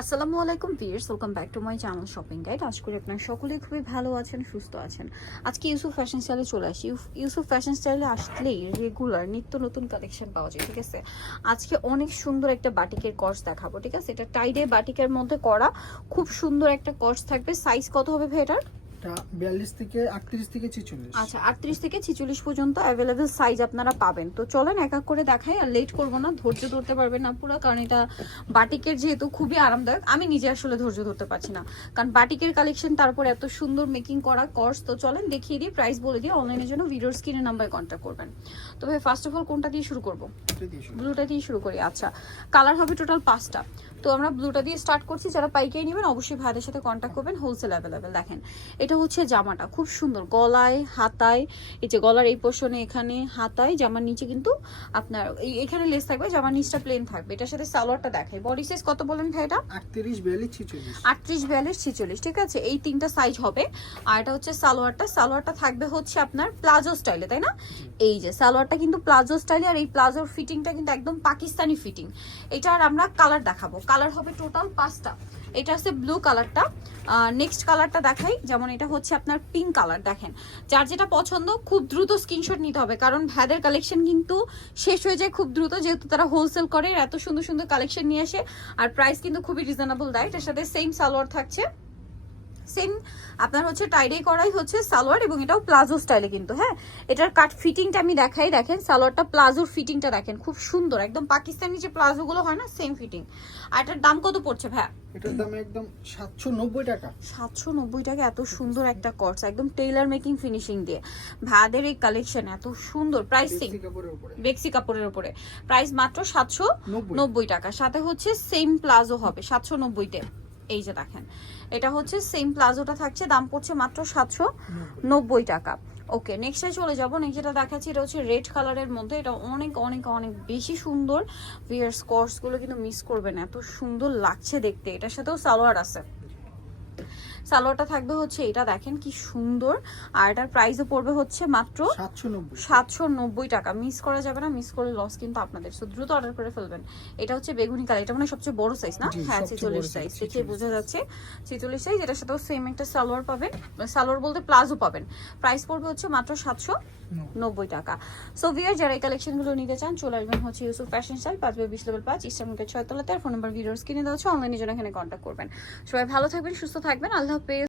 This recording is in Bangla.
আসসালামু আলাইকুম viewers welcome back to my channel shopping guide. আজ করি আপনার সকলেই খুবই ভালো আছেন, সুস্থ আছেন। আজকে ইউসুফ ফ্যাশন স্টাইলে চলে আসি। ইউসুফ ফ্যাশন স্টাইলে আসলেই রেগুলার নিত্য নতুন কালেকশন পাওয়া যায়, ঠিক আছে? আজকে অনেক সুন্দর একটা বাটিকের কর্স দেখাবো, ঠিক আছে? এটা টাইডে বাটিকের মধ্যে করা খুব সুন্দর একটা কর্স থাকবে। সাইজ কত হবে ভাই এটার? এটা বিয়াল্লিশ থেকে আটত্রিশ থেকে ছেচল্লিশ। আচ্ছা আটত্রিশ থেকে ছিচল্লিশ পর্যন্ত অ্যাভেলেবেল সাইজ আপনারা পাবেন। তো চলেন এক এক করে দেখাই আর লেট করব না ধৈর্য ধরতে পারবেন না পুরো কারণ এটা বাটিকের যেহেতু খুবই আরামদায়ক আমি নিজে আসলে ধৈর্য ধরতে পারছি না। কারণ বাটিকের কালেকশন তারপর এত সুন্দর মেকিং করা কোর্স তো চলেন দেখিয়ে দিই প্রাইস বলে দিই অনলাইনের জন্য ভিডিওর স্ক্রিনের নাম্বারে কন্ট্যাক্ট করবেন। তো ভাই ফার্স্ট অফ অল কোনটা দিয়ে শুরু করব? দিয়ে। ব্লুটা দিয়ে শুরু করি আচ্ছা। কালার হবে টোটাল পাঁচটা। তো আমরা ব্লুটা দিয়ে স্টার্ট করছি। যারা পাইকারি নেবেন অবশ্যই ভাইদের সাথে কন্ট্যাক্ট করবেন হোলসেল অ্যাভেলেবেল দেখেন। এটা হচ্ছে জামাটা খুব সুন্দর। গলায় হাতায় এই যে গলার এই পোর্শনে এখানে হাতায় জামার নিচে কিন্তু আপনার এখানে লেস থাকবে জামার নিচটা প্লেন থাকবে। এটার সাথে সালোয়ারটা দেখাই। বডি সাইজ কত বলেন ভাই এটা আটত্রিশ বিয়াল্লিশ ছেচল্লিশ। আটত্রিশ বিয়াল্লিশ ছিচল্লিশ ঠিক আছে? এই তিনটা সাইজ হবে। আর এটা হচ্ছে সালোয়ারটা। সালোয়ারটা থাকবে হচ্ছে আপনার প্লাজো স্টাইলে তাই না? এই যে সালোয়ারটা কিন্তু প্লাজো স্টাইলে আর এই প্লাজোর ফিটিংটা কিন্তু একদম পাকিস্তানি ফিটিং এটা আর আমরা কালার দেখাবো। কালার হবে টোটাল পাঁচটা। এটা হচ্ছে ব্লু কালারটা। নেক্সট কালারটা দেখাই। যেমন এটা হচ্ছে আপনার পিঙ্ক কালার, দেখেন। যার যেটা পছন্দ, খুব দ্রুত স্ক্রিনশট নিতে হবে। কারণ ভ্যাদের কালেকশন কিন্তু শেষ হয়ে যায় খুব দ্রুত, যেহেতু তারা হোলসেল করে। এত সুন্দর সুন্দর কালেকশন নিয়ে আসে। আর প্রাইস কিন্তু খুবই রিজনেবল দেয়। এটার সাথে সেম সালোয়ার থাকছে। সেম আপনার হচ্ছে টাইডে করাই হচ্ছে সালোয়ার এবং এটাও প্লাজো স্টাইলে কিন্তু হ্যাঁ? এটার কাট ফিটিংটা আমি দেখাই দেখেন সালোয়ারটা প্লাজোর ফিটিংটা দেখেন খুব সুন্দর একদম পাকিস্তানি যে প্লাজো গুলো হয় না সেম ফিটিং আর এটার দাম কত পড়ছে ভাই এটার দাম একদম সাতশো নব্বই টাকা। সাতশো নব্বই টাকা এত সুন্দর একটা কর্স একদম টেইলার মেকিং ফিনিশিং দিয়ে। ভাইদের এই কালেকশন এত সুন্দর প্রাইসিং বেক্সি কাপড়ের উপরে। প্রাইস মাত্র সাতশো নব্বই নব্বই। টাকা। সাথে হচ্ছে সেম প্লাজো হবে সাতশো নব্বইতে এই যে দেখেন এটা হচ্ছে সেম প্লাজোটা থাকছে দাম পড়ছে মাত্র সাতশো নব্বই। টাকা। ওকে নেক্সটে চলে যাব। নেক্সট যেটা দেখাচ্ছি এটা হচ্ছে রেড কালারের মধ্যে। এটা অনেক অনেক অনেক বেশি সুন্দর। ভিয়ার স্কর্টসগুলো কিন্তু মিস করবেন এত সুন্দর লাগছে দেখতে। এটার সাথেও সালোয়ার আছে। সালোয়ারটা থাকবে হচ্ছে এটা দেখেন কি সুন্দর। আর এটার প্রাইসও পড়বে হচ্ছে মাত্র সাতশো নব্বই। টাকা। মিস করা যাবে না মিস করলে লস কিন্তু আপনাদের। সো দ্রুত অর্ডার করে ফেলবেন। এটা হচ্ছে বেগুনি কালার। এটা মানে সবচেয়ে বড় সাইজ না? হ্যাঁ ছেচল্লিশ সাইজ দেখে বোঝা যাচ্ছে। ছেচল্লিশ সাইজ এটার সাথেও সেম একটা সালোয়ার পাবেন। সালোয়ার বলতে প্লাজো পাবেন। প্রাইস পড়বে হচ্ছে মাত্র সাতশো নব্বই। টাকা। সো ভিয়ার যারা এই কালেকশনগুলো নিতে চান চলে আসবেন হচ্ছে ইউসুফ ফ্যাশন স্টাইল পাঁচ বাই বিশ লেভেল পাঁচ ইস্টার্নকে ছয় তলাতে। আর ফোন নাম্বার ভিডিওস কিনে দেওয়া হচ্ছে অনলাইনের জন্য এখানে কন্ট্যাক্ট করবেন। সবাই ভালো থাকবেন সুস্থ থাকবেন। আল্লাহ Radha pays